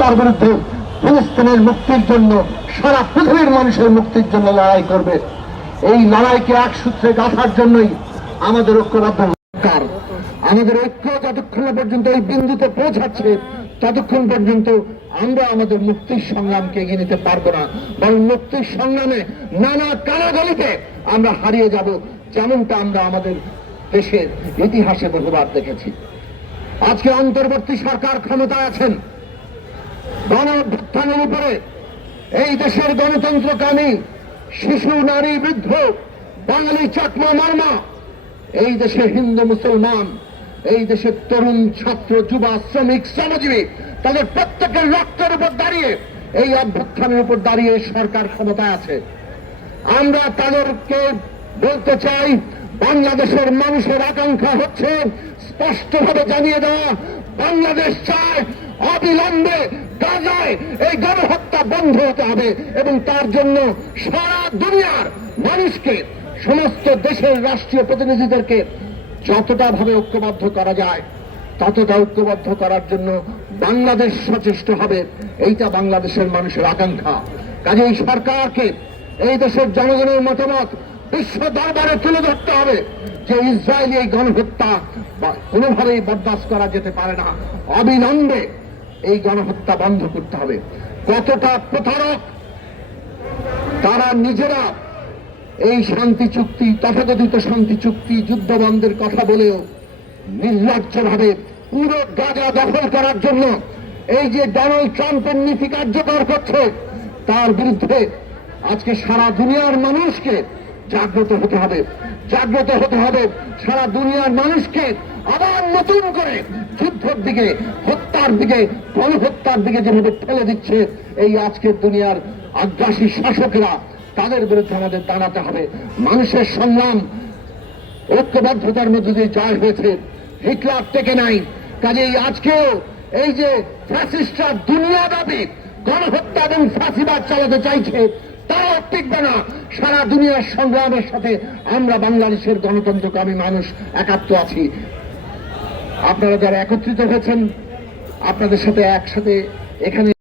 গণহত্যার বিরুদ্ধে, ফিলিস্তিনের মুক্তির জন্য, সারা পৃথিবীর মানুষের মুক্তির জন্য লড়াই করবে। এই লড়াইকে এক সূত্রে গাঁথার জন্যই আমাদের ঐক্যবদ্ধ দরকার। আমাদের ঐক্য যতক্ষণ পর্যন্ত এই বিন্দুতে পৌঁছাচ্ছে, ততক্ষণ পর্যন্ত আমরা আমাদের মুক্তির সংগ্রামকে এগিয়ে নিতে পারবো না, বরং মুক্তির সংগ্রামে নানা কানাগলিতে আমরা হারিয়ে যাব, যেমনটা আমরা আমাদের দেশের ইতিহাসে বহুবার দেখেছি। আজকে অন্তর্বর্তী সরকার ক্ষমতায় আছেন। গণ অভ্যুত্থানের উপরে এই দেশের গণতন্ত্রকামী শিশু, নারী, বৃদ্ধ, বাঙালি, চাকমা, মারমা, এই দেশে হিন্দু, মুসলমান, এই দেশের তরুণ, ছাত্র, যুবা, শ্রমিক, শ্রমজীবী, তাদের প্রত্যেকের রক্তের উপর দাঁড়িয়ে, এই অভ্যুত্থানের উপর দাঁড়িয়ে সরকার ক্ষমতায় আছে। আমরা তাদেরকে বলতে চাই, বাংলাদেশের মানুষের আকাঙ্ক্ষা হচ্ছে স্পষ্টভাবে জানিয়ে দেওয়া, বাংলাদেশ চায় অবিলম্বে গাজায় এই গণহত্যা বন্ধ হতে হবে, এবং তার জন্য সারা দুনিয়ার মানুষকে, সমস্ত দেশের রাষ্ট্রীয় প্রতিনিধিদেরকে যতটা ভাবে ঐক্যবদ্ধ করা যায় ততটা ঐক্যবদ্ধ করার জন্য বাংলাদেশ সচেষ্ট হবে। এইটা বাংলাদেশের মানুষের আকাঙ্ক্ষা। কাজে এই সরকারকে, এই দেশের জনগণের মতামত বিশ্ব দরবারে তুলে ধরতে হবে যে ইসরায়েলি এই গণহত্যা কোনোভাবেই বরদাস্ত করা যেতে পারে না। অবিলম্বে এই গণহত্যা বন্ধ করতে হবে। কতটা প্রতারক তারা নিজেরা এই শান্তি চুক্তি, তথাকথিত শান্তি চুক্তি, যুদ্ধ বন্ধের কথা বলেও নির্লজ্জভাবে পুরো গাজা দখল করার জন্য এই যে ডোনাল্ড ট্রাম্পের নীতি কার্যকর করছে, তার বিরুদ্ধে আজকে সারা দুনিয়ার মানুষকে জাগ্রত হতে হবে। জাগ্রত হতে হবে সারা দুনিয়ার মানুষকে, আবার নতুন করে যুদ্ধের দিকে, হত্যার দিকে, গণহত্যার দিকে যেভাবে ঠেলে দিচ্ছে এই আজকের দুনিয়ার আগ্রাসী শাসকেরা, তাদের বিরুদ্ধে আমাদের দাঁড়াতে হবে। মানুষের সংগ্রাম ঐক্যবদ্ধতার মধ্যে দিয়ে জয় হয়েছে, হিটলার টেকে নাই। কাজেই আজকেও এই যে ফ্যাসিস্টরা দুনিয়াব্যাপী গণহত্যা এবং ফাঁসিবাদ চালাতে চাইছে, তাও টিকবে না। সারা দুনিয়ার সংগ্রামের সাথে আমরা বাংলাদেশের গণতন্ত্রকামী মানুষ একাত্ম আছি। আপনারা যারা একত্রিত হয়েছেন, আপনাদের সাথে একসাথে এখানে